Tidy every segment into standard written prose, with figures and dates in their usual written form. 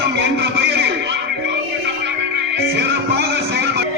சட்டம் என்ற பெயரில் சிறப்பாக செயல்பட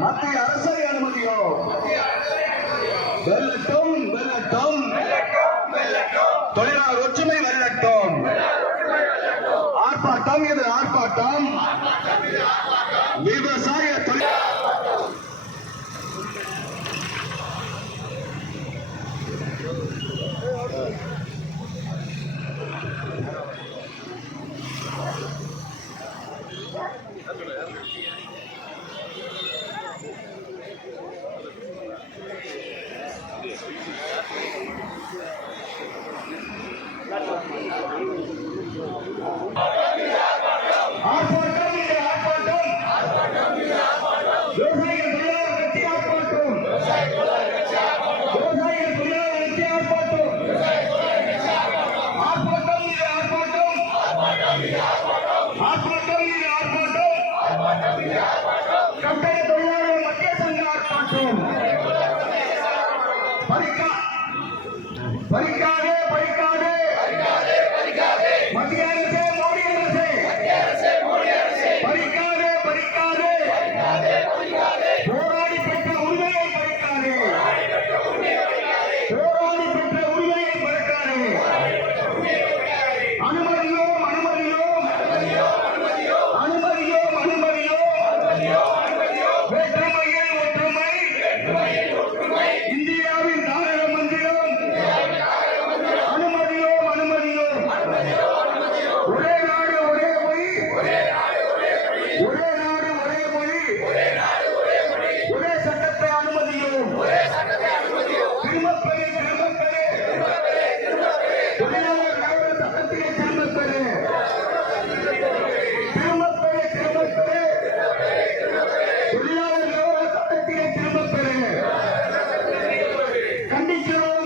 மத்திய அரசை அனுமதியோ வெல்லட்டும் வெல்லட்டும் தொழிலாளர் ஒற்றுமை வெல்லட்டும். ஆர்ப்பாட்டம் இது ஆர்ப்பாட்டம். விவசாய பறிக்காதே பறிக்காதே மத்திய அரசே மோடி அரசே பறிக்காதே பறிக்காதே போராடி பெற்ற உரிமையை பறிக்காதே போராடி பெற்ற உரிமையை பறிக்காதே. அனுமதியோம் அனுமதியோம் அனுமதியோம் அனுமதியோம் வேற்றுமையில் ஒற்றுமை இந்தியாவின் தாரக மந்திரம். அனுமதியோம் அனுமதியோம் ஒரே நாடு ஒரே மொழி ஒரே நாடு ஒரே மொழி ஒரே சட்டத்தை அனுமதியோம். திரும்பப்பெறு தொழிலாளர் நலவர சட்டத்திலே திரும்பப்பெறு தொழிலாளர் நலவர சட்டத்திலே திரும்பப்பெறு. கண்டிக்கிறோம்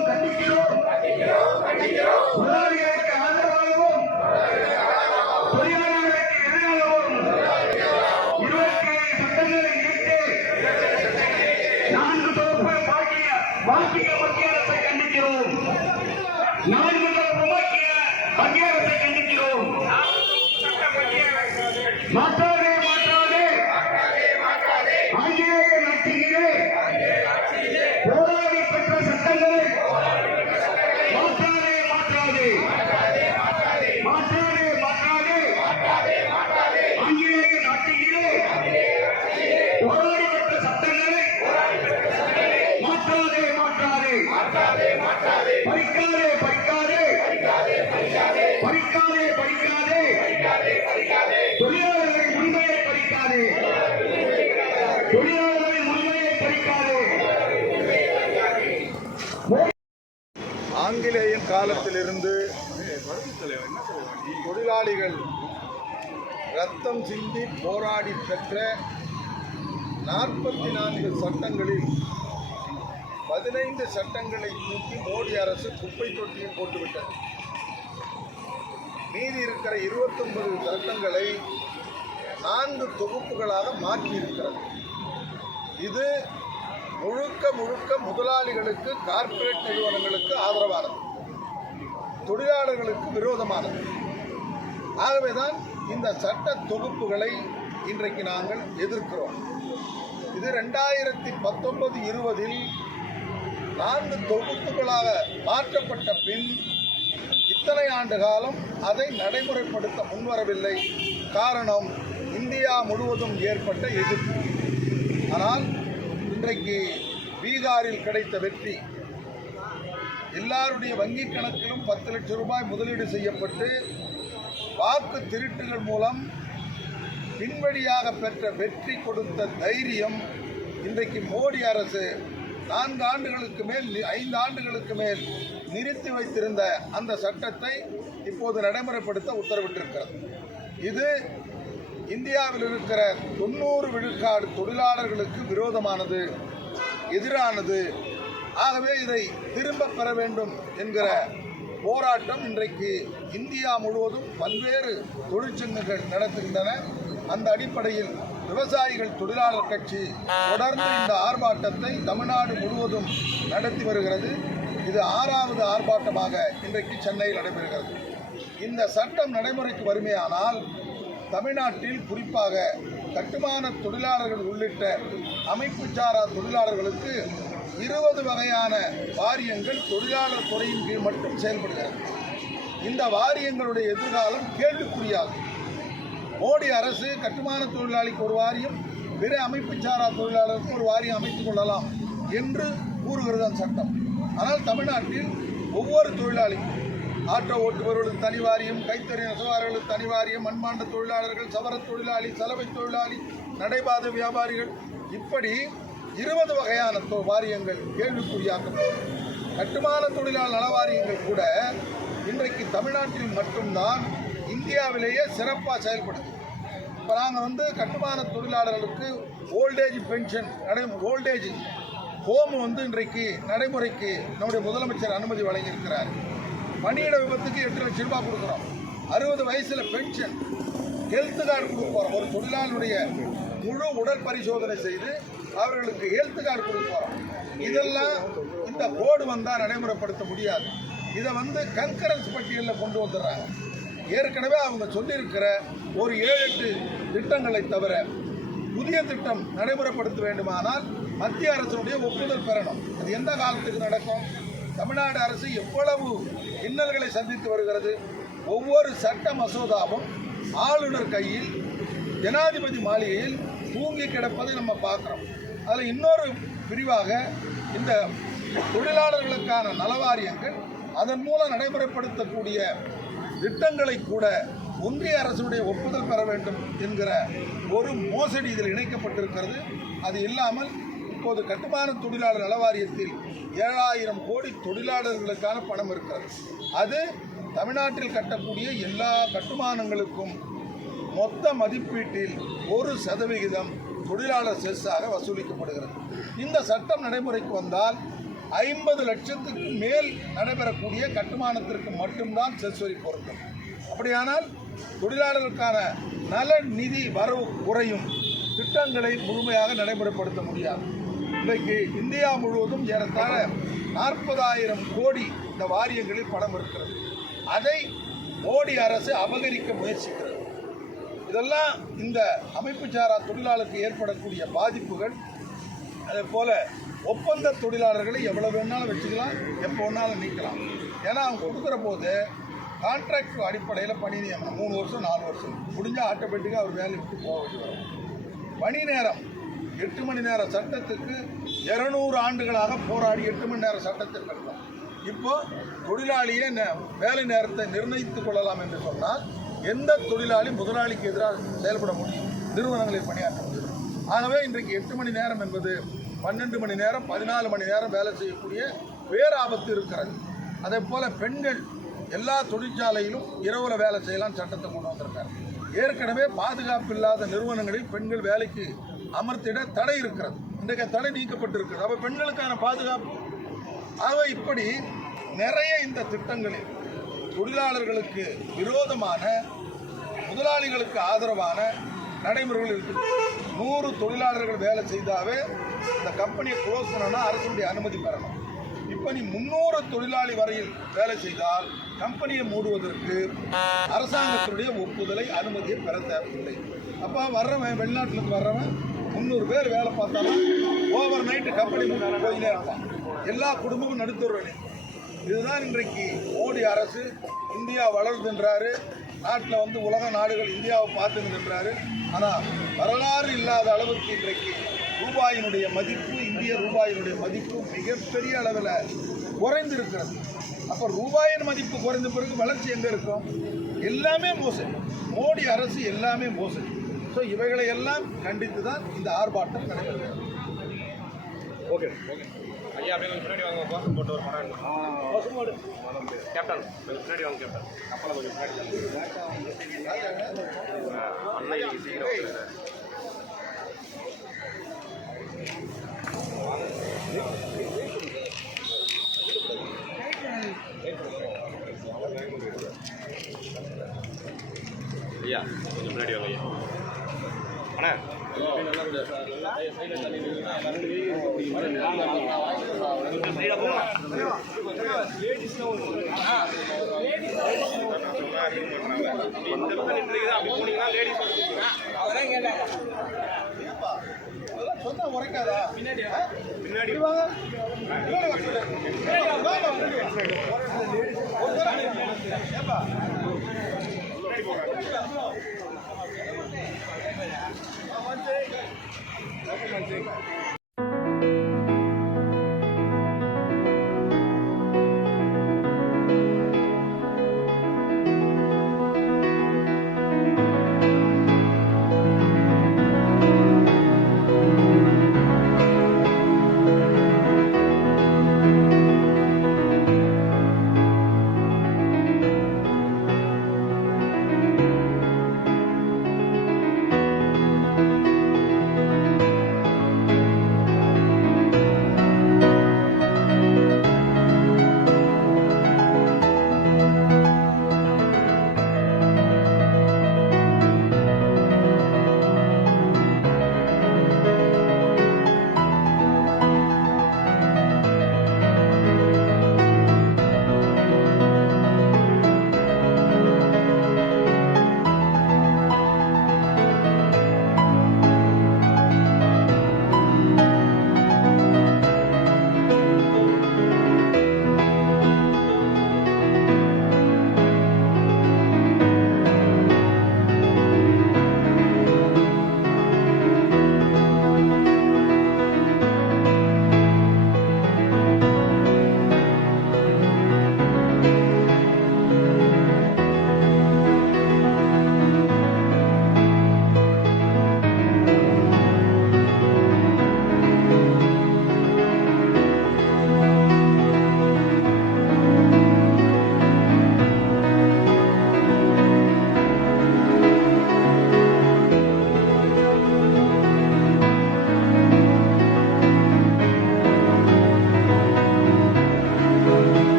முதலாளிகளுக்கு ஆதரவாகவும் தொழிலாளர்களுக்கு எதிராகவும் 27 சட்டங்களை இயற்றி 4 தொகுப்பு பாக்கிய மத்திய அரசை கண்டிக்கிறோம். 4 தொகுப்பு மத்திய அரசை கண்டிக்கிறோம். மாற்றாதே ஆங்கிலேய நாட்டிலே போராடி பெற்ற சட்டங்களை ஆங்கிலேய நாட்டிலே போராடி பெற்ற சட்டங்களை மாற்றாதே பறிக்காதே தொழிலாளர்களின் உரிமையை பறிக்காதே ஆங்கிலேயன் காலத்திலிருந்து தொழிலாளிகள் ரத்தம் சிந்தி போராடி பெற்ற 44 சட்டங்களில் 15 சட்டங்களை தூக்கி மோடி அரசு குப்பை தொட்டியில் போட்டுவிட்டது. மீதி இருக்கிற 29 சட்டங்களை 4 தொகுப்புகளாக மாற்றி இருக்கிறது. இது முழுக்க முழுக்க முதலாளிகளுக்கு, கார்ப்பரேட் நிறுவனங்களுக்கு ஆதரவானது, தொழிலாளர்களுக்கு விரோதமானது. ஆகவேதான் இந்த சட்ட தொகுப்புகளை இன்றைக்கு நாங்கள் எதிர்க்கிறோம். இது 2019-20 4 தொகுப்புகளாக மாற்றப்பட்ட பின் இத்தனை ஆண்டு காலம் அதை நடைமுறைப்படுத்த முன்வரவில்லை. காரணம் இந்தியா முழுவதும் ஏற்பட்ட எதிர்ப்பு. ஆனால் இன்றைக்கு பீகாரில் கிடைத்த வெற்றி, எல்லாருடைய வங்கிக் கணக்கிலும் 10 லட்சம் ரூபாய் முதலீடு செய்யப்பட்டு வாக்கு திருட்டுகள் மூலம் பின்வழியாக பெற்ற வெற்றி கொடுத்த தைரியம் இன்றைக்கு மோடி அரசு 4 ஆண்டுகளுக்கு மேல் 5 ஆண்டுகளுக்கு மேல் நிறுத்தி வைத்திருந்த அந்த சட்டத்தை இப்போது நடைமுறைப்படுத்த உத்தரவிட்டிருக்கிறது. இது இந்தியாவில் இருக்கிற 90 விழுக்காடு தொழிலாளர்களுக்கு விரோதமானது, எதிரானது. ஆகவே இதை திரும்ப பெற வேண்டும் என்கிற போராட்டம் இன்றைக்கு இந்தியா முழுவதும் பல்வேறு தொழிற்சங்கங்கள் நடத்துகின்றன. அந்த அடிப்படையில் விவசாயிகள் தொழிலாளர் கட்சி தொடர்ந்து இந்த ஆர்ப்பாட்டத்தை தமிழ்நாடு முழுவதும் நடத்தி வருகிறது. இது 6வது ஆர்ப்பாட்டமாக இன்றைக்கு சென்னையில் நடைபெறுகிறது. இந்த சட்டம் நடைமுறைக்கு வருமையானால் தமிழ்நாட்டில் குறிப்பாக கட்டுமான தொழிலாளர்கள் உள்ளிட்ட அமைப்பு சாரா தொழிலாளர்களுக்கு 20 வகையான வாரியங்கள் தொழிலாளர் துறையின் கீழ் மட்டும் செயல்படுகிறது. இந்த வாரியங்களுடைய எதிர்காலம் கேள்விக்குறியாகும். மோடி அரசு கட்டுமான தொழிலாளிக்கு ஒரு வாரியம், பிற அமைப்பு சாரா தொழிலாளருக்கு ஒரு வாரியம் அமைத்துக் கொள்ளலாம் என்று கூறுகிறது அந்த சட்டம். ஆனால் தமிழ்நாட்டில் ஒவ்வொரு தொழிலாளிக்கும் ஆட்டோ ஓட்டுபவர்களுக்கு தனி வாரியம், கைத்தறி நெசவாளர்களுக்கு தனி வாரியம், மண்பாண்ட தொழிலாளர்கள், சவர தொழிலாளி, சலவை தொழிலாளி, நடைபாதை வியாபாரிகள், இப்படி 20 வகையான வாரியங்கள் கேள்விக்குறியாக்கப்படும். கட்டுமான தொழிலாளர் நல வாரியங்கள் கூட இன்றைக்கு தமிழ்நாட்டில் மட்டும்தான் இந்தியாவிலேயே சிறப்பாக செயல்படுது. இப்போ நாங்கள் கட்டுமான தொழிலாளர்களுக்கு ஓல்டேஜ் பென்ஷன் ஓல்டேஜ் ஹோம் இன்றைக்கு நடைமுறைக்கு நம்முடைய முதலமைச்சர் அனுமதி வழங்கியிருக்கிறார். பணியிட விபத்துக்கு 8 லட்சம் ரூபாய் கொடுக்குறோம். 60 வயசில் பென்ஷன், ஹெல்த் கார்டு கொடுக்க போகிறோம். ஒரு தொழிலாளருடைய முழு உடல் பரிசோதனை செய்து அவர்களுக்கு ஹெல்த் கார்டு கொடுக்க போகிறோம். இதெல்லாம் இந்த கோடு வந்தால் நடைமுறைப்படுத்த முடியாது. இதை கன்கரன்ஸ் பட்டியலில் கொண்டு வந்துடுறாங்க. ஏற்கனவே அவங்க சொல்லியிருக்கிற ஒரு 7-8 திட்டங்களை தவிர புதிய திட்டம் நடைமுறைப்படுத்த வேண்டுமானால் மத்திய அரசுடைய ஒப்புதல் பெறணும். அது எந்த காலத்துக்கு நடக்கும்? தமிழ்நாடு அரசு எவ்வளவு இன்னல்களை சந்தித்து வருகிறது. ஒவ்வொரு சட்ட மசோதாவும் ஆளுநர் கையில், ஜனாதிபதி மாளிகையில் தூங்கி கிடப்பதை நம்ம பார்க்குறோம். அதில் இன்னொரு பிரிவாக இந்த தொழிலாளர்களுக்கான நலவாரியங்கள், அதன் மூலம் நடைமுறைப்படுத்தக்கூடிய திட்டங்களை கூட ஒன்றிய அரசுடைய ஒப்புதல் பெற வேண்டும் என்கிற ஒரு மோசடி இதில் இணைக்கப்பட்டிருக்கிறது. அது இல்லாமல் இப்போது கட்டுமான தொழிலாளர் நலவாரியத்தில் 7000 கோடி தொழிலாளர்களுக்கான பணம் இருக்கிறது. அது தமிழ்நாட்டில் கட்டக்கூடிய எல்லா கட்டுமானங்களுக்கும் மொத்த மதிப்பீட்டில் 1% தொழிலாளர் செஸ்ஸாக வசூலிக்கப்படுகிறது. இந்த சட்டம் நடைமுறைக்கு வந்தால் 50 லட்சத்துக்கு மேல் நடைபெறக்கூடிய கட்டுமானத்திற்கு மட்டும்தான் செஸ் வரி பொருந்தும். அப்படியானால் தொழிலாளர்களுக்கான நல நிதி வரவு குறையும், திட்டங்களை முழுமையாக நடைமுறைப்படுத்த முடியாது. இன்றைக்கு இந்தியா முழுவதும் ஏறத்தாழ 40,000 கோடி இந்த வாரியங்களில் பணம் இருக்கிறது. அதை மோடி அரசு அபகரிக்க முயற்சிக்கிறது. இதெல்லாம் இந்த அமைப்பு சாரா தொழிலாளருக்கு ஏற்படக்கூடிய பாதிப்புகள். அதே போல் ஒப்பந்த தொழிலாளர்களை எவ்வளோ வேணாலும் வச்சுக்கலாம், எப்போ வேணாலும் நீக்கலாம். ஏன்னா அவங்க கொடுக்குற போது கான்ட்ராக்ட் அடிப்படையில் பணி நியமனம் 3 வருஷம் 4 வருஷம் முடிஞ்சால் ஆட்டோமேட்டிக்காக அவர் வேலையை விட்டு போக வேண்டி வரும். பணி நேரம் 8 மணி நேர சட்டத்துக்கு 200 ஆண்டுகளாக போராடி 8 மணி நேர சட்டத்தை பெற்றோம். இப்போ தொழிலாளியே வேலை நேரத்தை நிர்ணயித்துக் கொள்ளலாம் என்று சொன்னால் எந்த தொழிலாளி முதலாளிக்கு எதிராக செயல்பட முடியும்? நிறுவனங்களில் பணியாற்ற முடியும். ஆகவே இன்றைக்கு 8 மணி நேரம் என்பது 12 மணி நேரம் 14 மணி நேரம் வேலை செய்யக்கூடிய பேராபத்து இருக்கிறது. அதே போல் பெண்கள் எல்லா தொழிற்சாலையிலும் இரவுல வேலை செய்யலாம் சட்டத்தை கொண்டு வந்திருக்காங்க. ஏற்கனவே பாதுகாப்பு இல்லாத நிறுவனங்களில் பெண்கள் வேலைக்கு அமர்த்திட தடை இருக்கிறது. இன்றைக்கு தடை நீக்கப்பட்டிருக்கு. அப்ப பெண்களுக்கான பாதுகாப்பு. ஆக இப்படி நிறைய இந்த திட்டங்களில் தொழிலாளர்களுக்கு விரோதமான, முதலாளிகளுக்கு ஆதரவான நடைமுறைகள் இருக்குது. 100 தொழிலாளர்கள் வேலை செய்தாவே இந்த கம்பெனியை க்ளோஸ் பண்ணணும்னா அரசுடைய அனுமதி பெறணும். இப்போ நீ 300 தொழிலாளி வரையில் வேலை செய்தால் கம்பெனியை மூடுவதற்கு அரசாங்கத்தினுடைய ஒப்புதலை, அனுமதியை பெற தேவையில்லை. அப்போ வர்றவன், வெளிநாட்டிலிருந்து வர்றவன் 300 பேர் வேலை பார்த்தாலும் ஓவர் நைட்டு கம்பெனி மூட்டு போயினே இருப்பான். எல்லா குடும்பமும் நடுத்தருவனே. இதுதான் இன்றைக்கு மோடி அரசு இந்தியா வளருதுன்றாரு. நாட்டில் உலக நாடுகள் இந்தியாவை பார்த்துக்கின்றாரு. ஆனால் வரலாறு இல்லாத அளவுக்கு இன்றைக்கு ரூபாயினுடைய மதிப்பு, இந்திய ரூபாயினுடைய மதிப்பு மிகப்பெரிய அளவில் குறைந்திருக்கிறது. அப்போ ரூபாயின் மதிப்பு குறைந்த பிறகு வளர்ச்சி எங்கே இருக்கும்? எல்லாமே மோசடி. மோடி அரசு எல்லாமே மோசடி. ஸோ இவைகளை எல்லாம் கண்டித்து தான் இந்த ஆர்ப்பாட்டம் நடைபெறுகிறது. ஓகே ஓகே ஐயா, அப்படியே கொஞ்சம் முன்னாடி வாங்க. பாசம் போட்டு ஒரு படம் பசுமாடு கேப்டன் முன்னாடி வாங்க. கேப்டன் கப்பலை கொஞ்சம் முன்னாடி அன்னைக்கு சீக்கிரம் ஐயா, கொஞ்சம் முன்னாடி வாங்க ஐயா. அண்ணா சொன்னா உரைக்காதா? பின்னாடி வாங்க. ஏப்பா